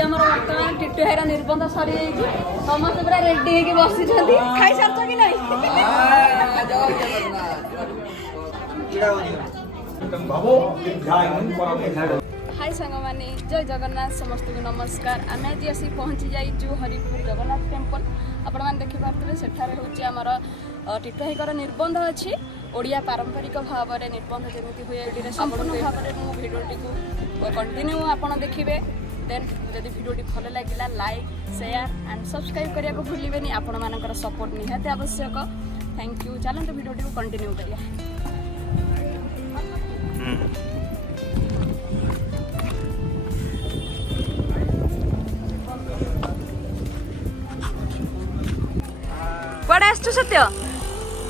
आमर वर्तमान टिटू भाईर निर्बंध सरी समस्त पूरा रेडी होगी बसी खाई सारछ कि नहीं हाय सांग माने जय जगन्नाथ समस्त को नमस्कार आम आज आसी पहुँची जाइचु हरिपुर जगन्नाथ टेम्पल आपण मैंने देखिपे सेठारे हूँ आमर टिटू भाईकर निर्बंध अच्छी ओडिया पारंपरिक भाव में निर्बंध जमी हुए ये संपूर्ण भाव में मो भिडटी को कंटिन्यू आपड़ देखिए देन जदि भिडटी भल लगे लाइक शेयर एंड सब्सक्राइब करने को भूलें आपण मान सपोर्ट निहाती आवश्यक थैंक यू चलते भिडटी को कंटिन्यू करिया कड़े आसु सत्य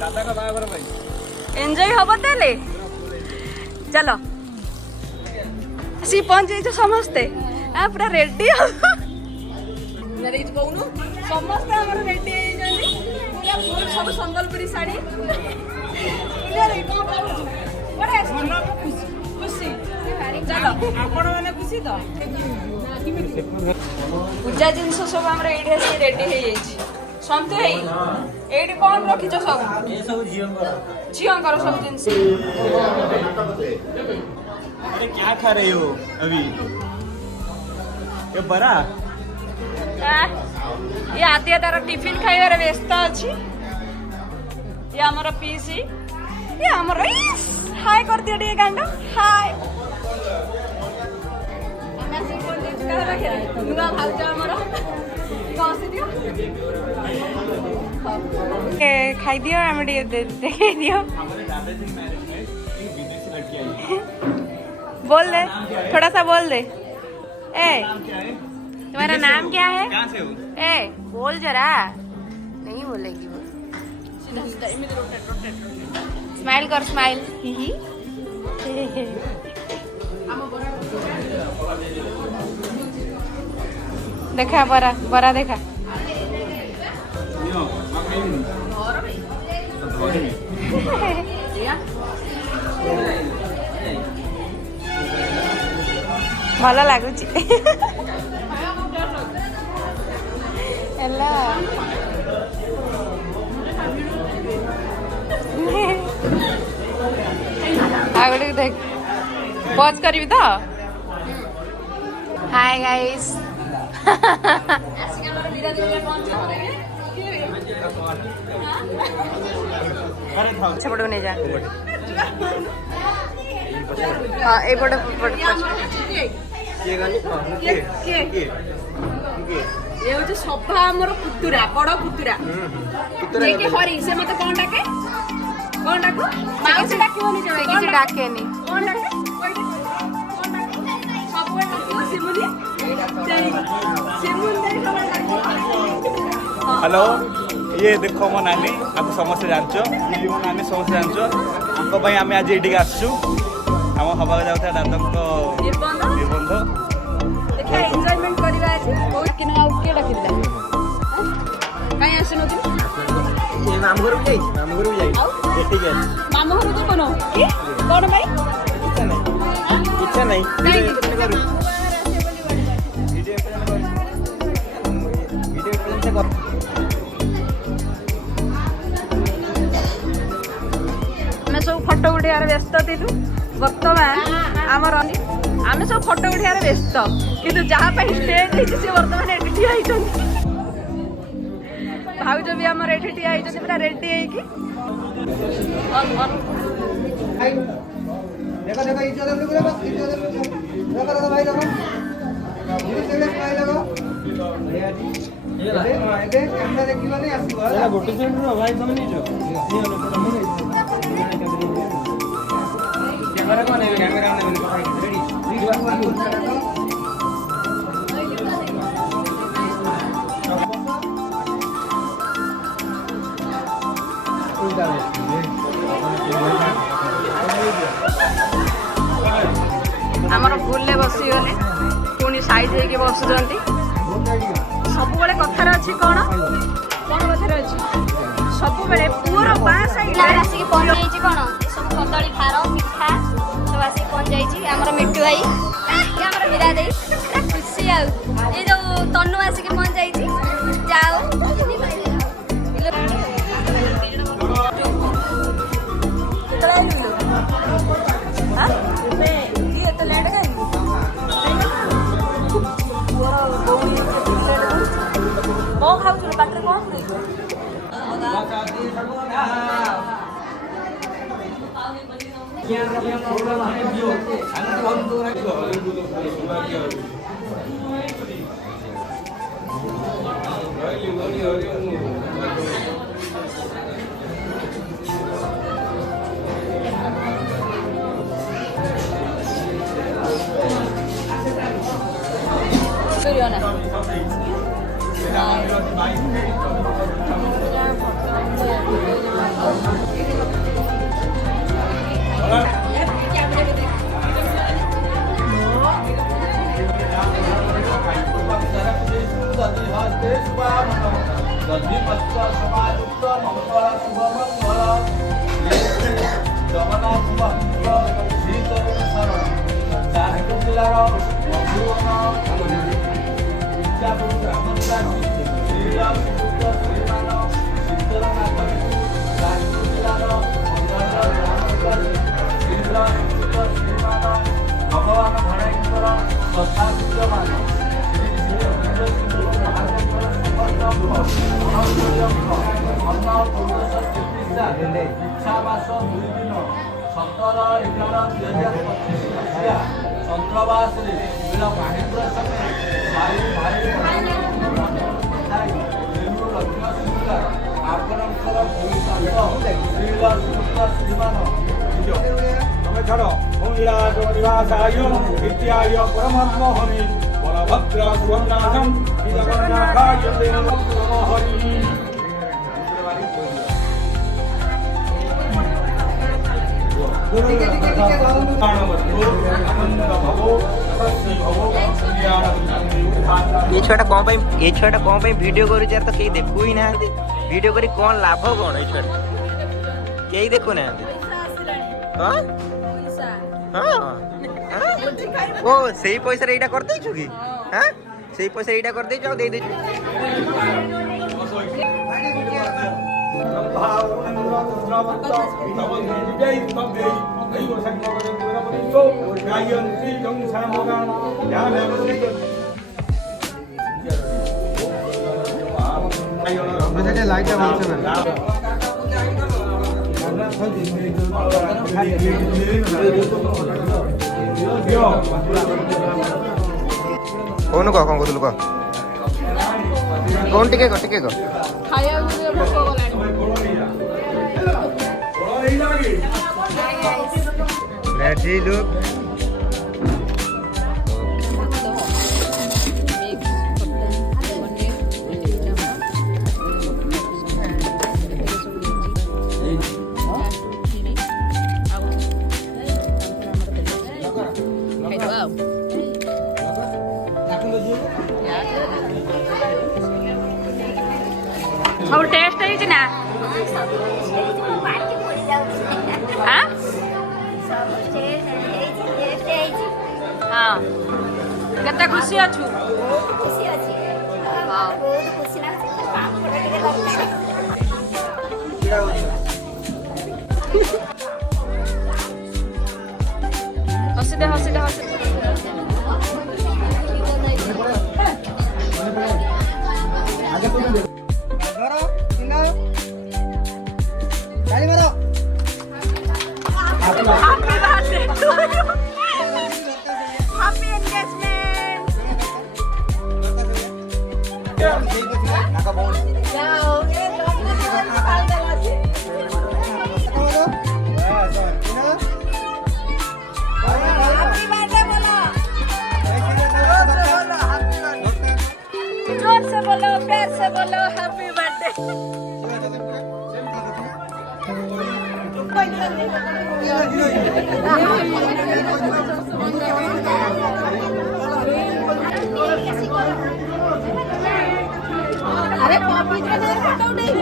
दादा का बाहागर भाई एंजॉय हम तेले चलो सी पहुंच जाइए समस्ते पूरा रेडी समस्ते आम रेडी पूरा सब संबलपुरी शाढ़ी खुशी चलो आपण मैंने खुशी तो पूजा जिनस सब आम ये रेडी हो सन्ते एडी कौन रखिछ सब ये सब झींकर सब जिनस अरे क्या खा रही हो अभी ये बरा ये आदिया तार टिफिन खाइबार व्यस्त अच्छी ये आमर पीसी ये आमर हाय कर दियो टे गांडो हाय नुआ भाउज आमर खाई दियो आम देखे दियो बोल दे थोड़ा सा बोल दे ए तुम्हारा नाम क्या है कहाँ से हो ए बोल जरा नहीं बोलेगी वो स्माइल कर स्माइल ही देखा बरा बरा देखा भल लगुच आगे देख पॉज करी तो हाय गाइस सेपट नहीं जा हाँ ये हूँ सभा आमर पुतुरा बड़ पुतुरा हरी से मत कौन डाके कौन डाक माउसी डाकिबनी जब किसी डाकेनी कौन डाके सब डाकिबो सिमुनी हेलो ये देखो मो नानी आप समस्त जानछ ये मो नानी समस्त जानछ आंको भाई आमे आज एडी आसछु हम हवा जाउथा दादा निर्बंध देखा एंजॉयमेंट करबा अछि बहुत किन आउट के डाकिला काई आसनो तू ये मामू घर भी जाई एटी के मामू घर तो बनो की कोन भाई इच्छा नहीं वीडियो से कर मैं सब फोटो उठार व्यस्त थिलु वर्तमान आमर आम सब फोटो उठार व्यस्त किंतु जहाँ स्टेज है वर्तमान एठी ठिया होइछन भाउज भी आमर एठी ठिया होइछन पूरा रेडी है देखो देखो इज्जत दे पूरा बस इज्जत दे देखो देखो भाई देखो ये से स्माइल लगाओ बढ़िया जी ये दे कैमरा देखिबा नहीं आसीबो एला गोटे सेकंड रो भाई तुम नहीं जो कैमरा कोन है कैमरा ने रेडी 3 2 1 आमर भूल बसी गले पुणी साइज होगी बसुँच सब कथार अच्छी कौन कौन कथार अच्छी सब पुअर बाँ साइड आसिक पहुंच कौन सब कदली भार मिठा सब आसिक पहुंच जामर मिट्टू भाई आमर मीरा दे खुशी आ तनु आसिक पहुंच जाइए जाओ कौन खाऊ बाटर कौन भगवान भणाईंकर तथा विद्यमान इच्छावास 2 दिन 17/11/2025 चंद्रवास महेंद्र आपणकर श्रीमान तमें छाड़ निवासाय नित्याय परमात्मा हरि बलभद्र सुवर्णाथम जगन्नाथाय ते नमः हरि ये छुआटा कौन वीडियो कर तो कहीं देखु ही ना वीडियो करी कौन लाभ कौन ये छुआ कहीं देखु ना ओ सही पैसा रे कर देछु कि हां सही पैसा एटा कर देछु दे देछु लाइट कौन कह कौन कहलु कह कौन टिके कह खाया भोक रेडी लुक सब टेस्ट है ना हाँ हाँ केते खुशी अछु हसी दे Happy engagement. जोर से बोलो प्यार से बोलो हैप्पी बर्थडे अरे पापी का फोटो नहीं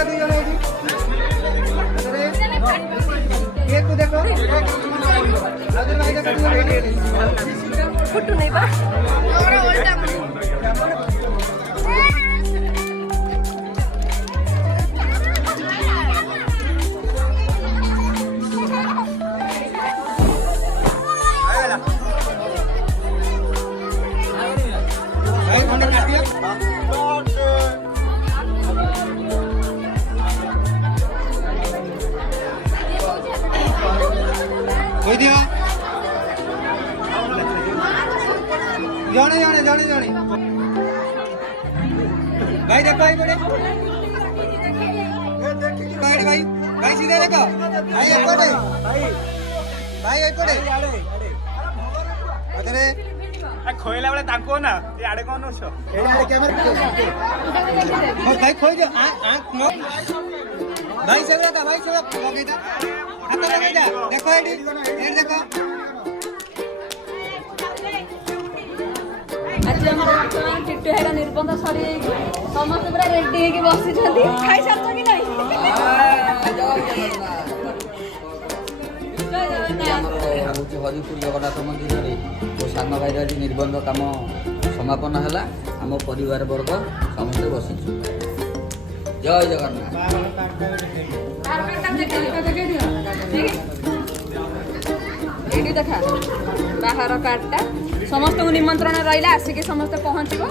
भाईटा दुई जण एठी केक को देखो राजू भाईटा दुई जण एठी फुटू नहीं बा भाई खंडे काटियो कोई दियो जाने भाई देखो भाई बड़े भाई भाई सीधे देखो भाई एपटे भाई एपटे अरे खोइला बेले ताको ना ये आड़े कोन छ एड़े कैमरा भाई खोई दे आंख नो भाई सेवरा लगे जा हाथ लगे जा देखो एडी देखो आज हमर वर्तमान टिट्टू हेरा निर्बंध सरी समस्त पूरा रेडी हेके बसी छथि खाइ सारछ कि नै हरिपुर जगन्नाथ मंदिर ମୋ ସାନ ଭାଇର ଆଜି ନିର୍ବନ୍ଧ କାମ ସମାପନ ହେଲା। ଆମ ପରିବାର ବର୍ଗ ସମସ୍ତେ ବସିଛୁ। ଜୟ ଜଗନ୍ନାଥ। ଏଇଠି ଦେଖା ବାହାର କାର୍ଡଟା ସମସ୍ତଙ୍କୁ ନିମନ୍ତ୍ରଣ ରହିଲା ଆସିକି ସମସ୍ତେ ପହଞ୍ଚିବ।